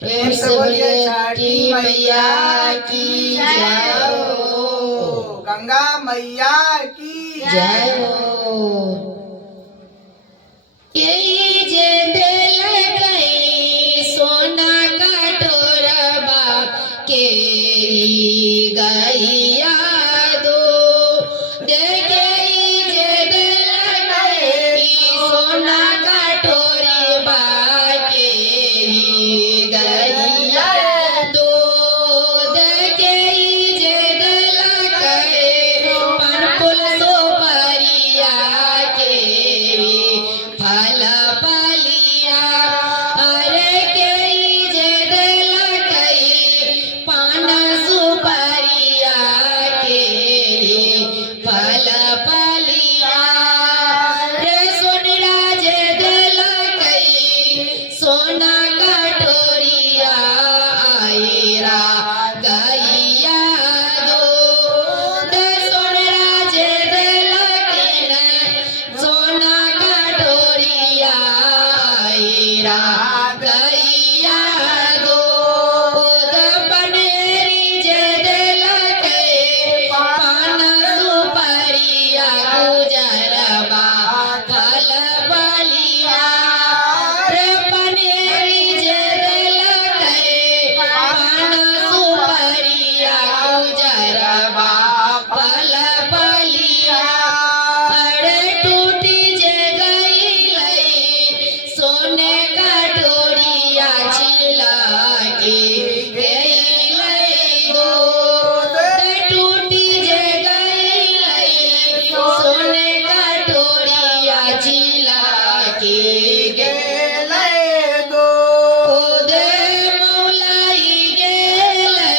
प्रेम से बोलिए छठी मैया की जय हो। गंगा मैया की जय हो। यही जे दिल गई सोना का टोरबा के गैया दो देखे जे दिल गई सोना का टोरबा के गैया दो देखे जे दिल गई पनपुल सो परिया के फल पलिया अरे केई जे दिल कई पान सुपरिया के फल पलिया रे सोनिया जे दिल कई सोना कटोरिया आईरा गैया दो दे सोनिया जे दिल कई सोना कटोरिया आईरा गैया दो खुद पनेरी जे दिल के पान सुपरिया गुजरबा फल बलिया रे पनेरी जे दिल के पान सुपरिया गुजरबा फल बलिया अरे टूटी जे गई लई सोने का डोरिया छिला के गई लई दो ते टूटी जे गई लई सोने का डोरिया छिला के गेले दो खुदे मौलाई गेले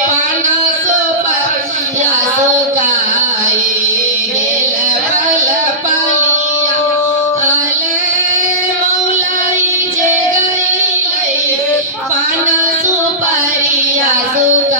पाना सो परिया सुकाए गेल फल पलिया आले मौलाई जे गई पाना सुपरिया सुकाए